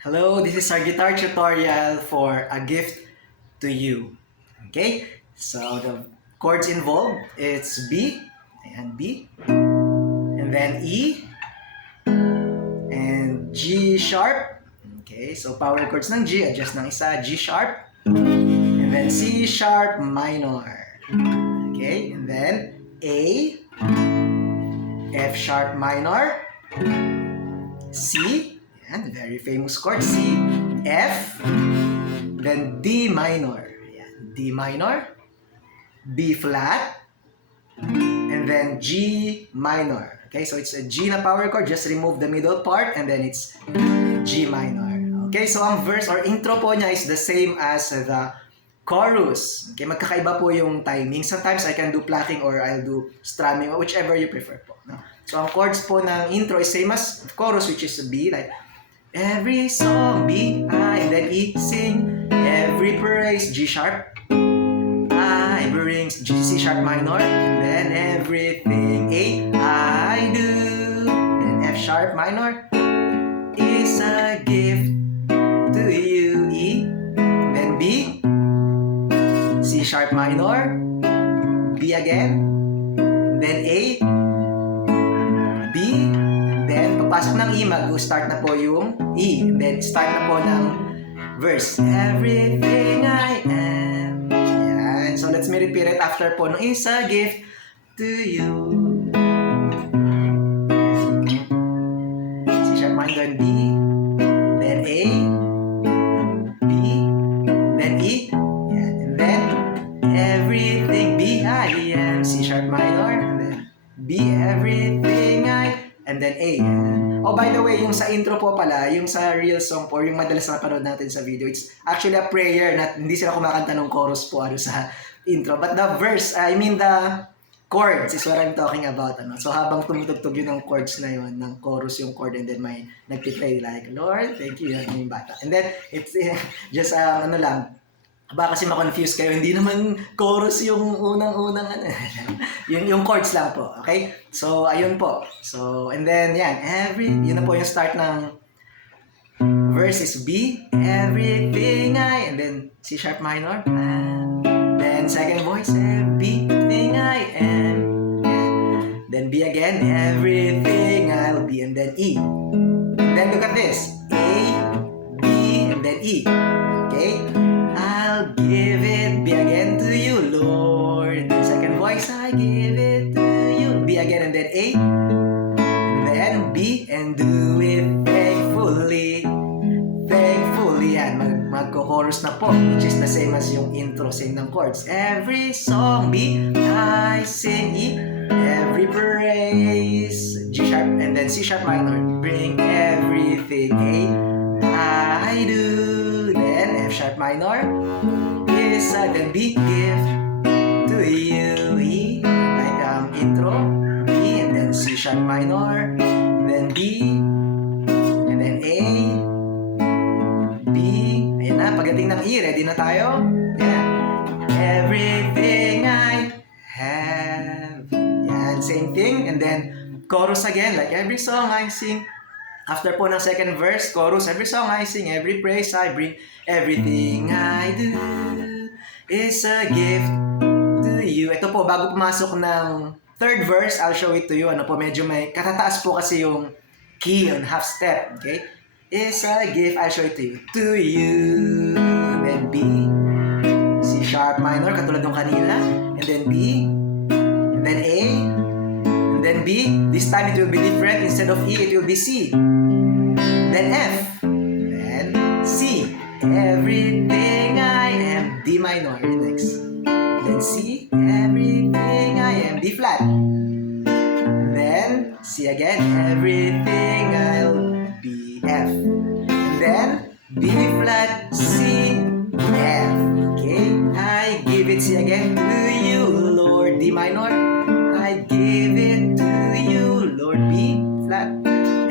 Hello, this is our guitar tutorial for A Gift to You. Okay, so the chords involved, it's B, and B, and then E, and G sharp. Okay, so power chords ng G, adjust ng isa, G sharp, and then C sharp minor. Okay, and then A, F sharp minor, C, and very famous chord, C, F, then D minor. Ayan, D minor, B flat, and then G minor. Okay, so it's a G na power chord, just remove the middle part, and then it's G minor. Okay, so ang verse or intro po niya is the same as the chorus. Okay, magkakaiba po yung timing. Sometimes I can do plucking or I'll do strumming, whichever you prefer po. No? So ang chords po ng intro is same as chorus, which is B, like every song B, I, and then E, sing, every praise, G sharp, I bring, C sharp minor, and then everything A, I do, and F sharp minor, is a gift to you, E, then B, C sharp minor, B again, then A, B, then papasok ng E, mag-start na po yung E, and then start na po ng verse, everything I am. Yan. So let's repeat it after po, no, is a gift to you. C sharp minor, then B, then A, B, then E, yan. And then everything B, I am, C sharp minor, and then B, everything I, and then A. Oh, by the way, yung sa intro po pala, yung sa real song po, yung madalas na napanood natin sa video, it's actually a prayer na hindi sila kumakanta ng chorus po sa intro. But the verse, I mean the chords is what I'm talking about. Ano? So habang tumutugtog yun ng chords na yun, ng chorus yung chord, and then may nagpipray like, Lord, thank you, yan yung bata. And then, it's just, ano lang, baka kasi ma-confuse kayo, hindi naman chorus yung unang-unang yung chords lang po, okay? So, ayun po. So, and then, yan, yun na po yung start ng verse is B, everything I, and then C sharp minor, and then second voice, everything I am, then B again, everything I'll be, and then E. And then look at this, A, B, and then E, okay? I'll give it, B again to you, Lord. Then second voice, I give it to you, B again, and then A, and then B, and do it thankfully. Thankfully, yan, magko-chorus na po, which is the same as yung intro, same ng chords. Every song, B, I sing, E, every praise, G sharp, and then C sharp minor, bring everything, A, I do, then F sharp minor, is a, then B, gift to you, E, like intro, B, and then C sharp minor, then B, and then A, B, ayan na, pagdating ng E, ready na tayo? Yeah. Everything I have. Yan, same thing, and then chorus again, like every song I sing. After po ng second verse, chorus, every song I sing, every praise I bring, everything I do is a gift to you. Ito po, bago pumasok ng third verse, I'll show it to you. Ano po, medyo may katataas po kasi yung key on half step, okay? Is a gift, I'll show it to you. To you, then B, C sharp minor, katulad ng kanina, and then B, and then A, and then B. This time it will be different. Instead of E, it will be C. Then F, then C. Everything I am, D minor, next. Then C, everything I am, D flat. Then C again, everything I'll be, F. And then B flat, C, F. Okay, I give it, C again, to you, Lord, D minor. I give it to you, Lord, B flat.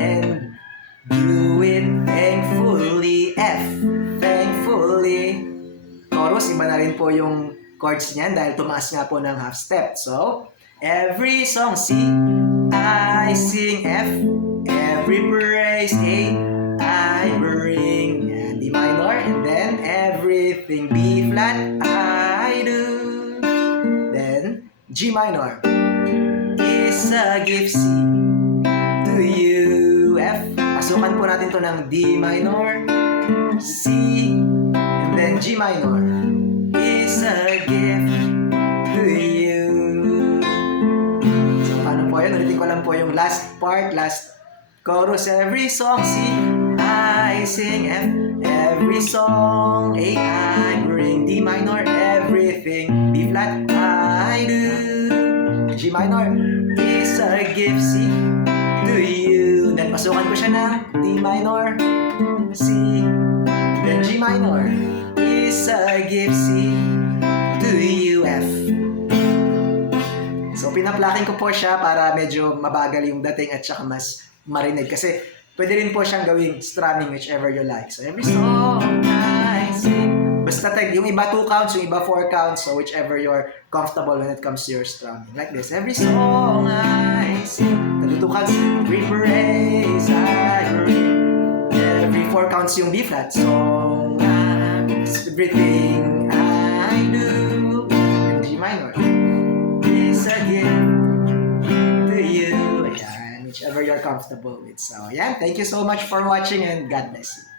And do it thankfully, F, thankfully. Chorus, iba na rin po yung chords niyan dahil tumaas nga po ng half step. So, every song, C, I sing, F, every praise, A, I bring G minor is a gift, C to you, F. Pasukan po natin to ng D minor, C, and then G minor is a gift to you. So paano po yun? Ulitin ko lang po yung last part, last chorus. Every song, C, I sing, F. Every song, A, I bring, D minor, everything, B flat, I do. G minor is a gift, C to you. Then pasukan ko siya ng D minor, C, then G minor is a gift, C to you, F. So pinaplaking ko po siya para medyo mabagal yung dating at saka mas marinig. Kasi pwede rin po siyang gawing strumming whichever you like. So every song I sing. Basta yung iba 2 counts, yung iba 4 counts. So whichever you're comfortable when it comes to your strumming. Like this. Every song I sing. The 2 counts. We praise, I bring. Every 4 counts yung B flat. Song everything I do. And G minor is a gift to you. Ayan. Whichever you're comfortable with. So, ayan. Thank you so much for watching and God bless you.